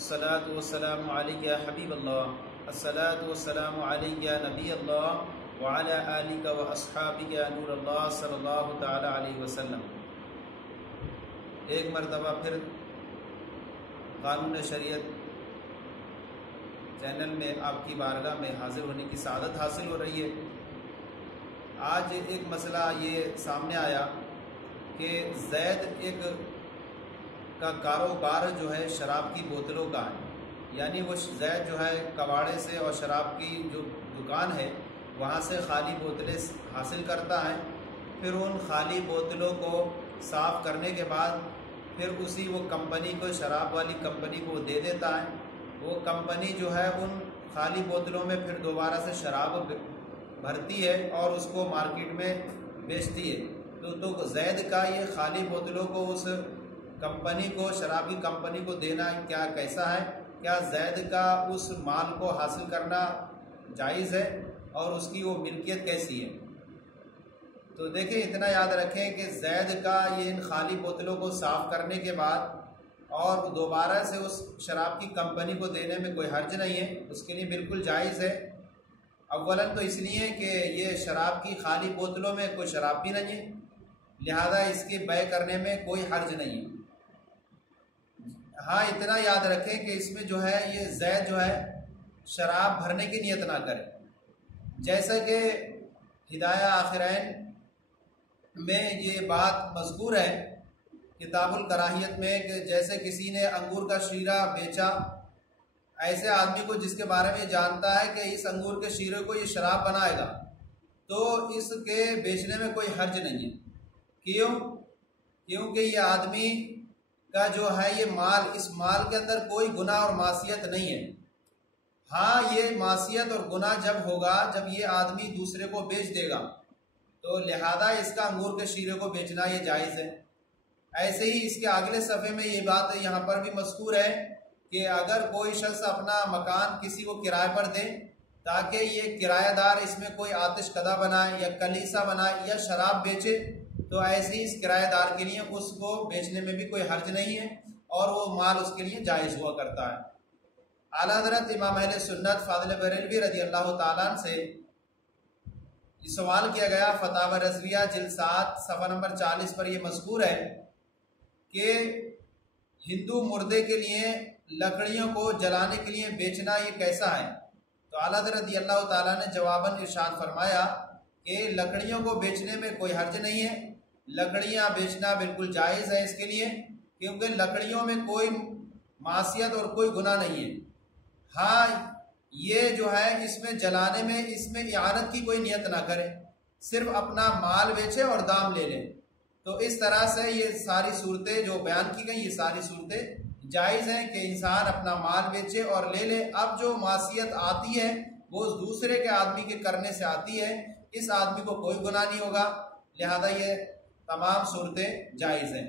الصلاة والسلام علیک یا حبیب اللہ، الصلاة والسلام علیک یا نبی اللہ وعلی آلک و اصحابک یا نور اللہ صلی اللہ تعالی علیہ وسلم۔ ایک مرتبہ پھر قانون شریعت چینل میں آپ کی بارگاہ میں حاضر ہونے کی سعادت حاصل ہو رہی ہے۔ آج ایک مسئلہ یہ سامنے آیا کہ زید ایک کا کاروبار جو ہے شراب کی بوتلوں کا ہے، یعنی وہ زید جو ہے کباڑے سے اور شراب کی جو دکان ہے وہاں سے خالی بوتلیں حاصل کرتا ہے، پھر ان خالی بوتلوں کو صاف کرنے کے بعد پھر اسی وہ کمپنی کو، شراب والی کمپنی کو دے دیتا ہے۔ وہ کمپنی جو ہے ان خالی بوتلوں میں پھر دوبارہ سے شراب بھرتی ہے اور اس کو مارکیٹ میں بیچتی ہے۔ تو زید کا یہ خالی بوتلوں کو اس کمپنی کو، شراب کی کمپنی کو دینا کیا کیسا ہے؟ کیا زید کا اس مال کو حاصل کرنا جائز ہے اور اس کی وہ ملکیت کیسی ہے؟ تو دیکھیں، اتنا یاد رکھیں کہ زید کا یہ ان خالی بوتلوں کو صاف کرنے کے بعد اور دوبارہ سے اس شراب کی کمپنی کو دینے میں کوئی حرج نہیں ہے، اس کے لیے بالکل جائز ہے۔ اولاً تو اس لیے کہ یہ شراب کی خالی بوتلوں میں کوئی شراب بھی نہیں ہے، لہذا اس کی بیع کرنے میں کوئی حرج نہیں ہے۔ ہاں، اتنا یاد رکھیں کہ اس میں جو ہے یہ زید جو ہے شراب بھرنے کی نیت نہ کرے، جیسا کہ ہدایہ آخرین میں یہ بات مذکور ہے کتاب الکراہیت میں، کہ جیسے کسی نے انگور کا شیرہ بیچا ایسے آدمی کو جس کے بارے میں جانتا ہے کہ اس انگور کے شیرے کو یہ شراب بنائے گا، تو اس کے بیچنے میں کوئی حرج نہیں ہے۔ کیونکہ یہ آدمی کا جو ہے یہ مال، اس مال کے اندر کوئی گناہ اور معصیت نہیں ہے۔ ہاں، یہ معصیت اور گناہ جب ہوگا جب یہ آدمی دوسرے کو بیچ دے گا، تو لہذا اس کا انگور کے شیرے کو بیچنا یہ جائز ہے۔ ایسے ہی اس کے اگلے صفحے میں یہ بات یہاں پر بھی مذکور ہے کہ اگر کوئی شخص اپنا مکان کسی کو کرائے پر دے تاکہ یہ کرایہ دار اس میں کوئی آتش کدہ بنائے یا کلیسا بنائے یا شراب بیچے، تو ایسے ہی اس کرایہ دار کے لیے اس کو بیچنے میں بھی کوئی حرج نہیں ہے اور وہ مال اس کے لیے جائز ہوا کرتا ہے۔ اعلیٰ حضرت امام اہل سنت فاضل بریلوی رضی اللہ تعالیٰ عنہ سے یہ سوال کیا گیا، فتاوی رضویہ جلد 7 صفحہ نمبر 40 پر یہ مذکور ہے کہ ہندو مردے کے لیے لکڑیوں کو جلانے کے لیے بیچنا یہ کیسا ہے؟ تو اعلیٰ حضرت رضی اللہ تعالیٰ نے جواباً ارشاد فرمایا کہ لکڑیوں کو بیچنے میں کوئی حرج نہیں ہے، لکڑیاں بیچنا بالکل جائز ہے اس کے لیے، کیونکہ لکڑیوں میں کوئی معصیت اور کوئی گناہ نہیں ہے۔ ہاں، یہ جو ہے اس میں جلانے میں، اس میں اعانت کی کوئی نیت نہ کرے، صرف اپنا مال بیچے اور دام لے لے۔ تو اس طرح سے یہ ساری صورتیں جو بیان کی گئی یہ ساری صورتیں جائز ہیں کہ انسان اپنا مال بیچے اور لے لے۔ اب جو معصیت آتی ہے وہ دوسرے کے آدمی کے کرنے سے آتی ہے، اس آدمی کو کوئی گناہ نہیں ہوگا، لہذا یہ تمام صورتیں جائز ہیں۔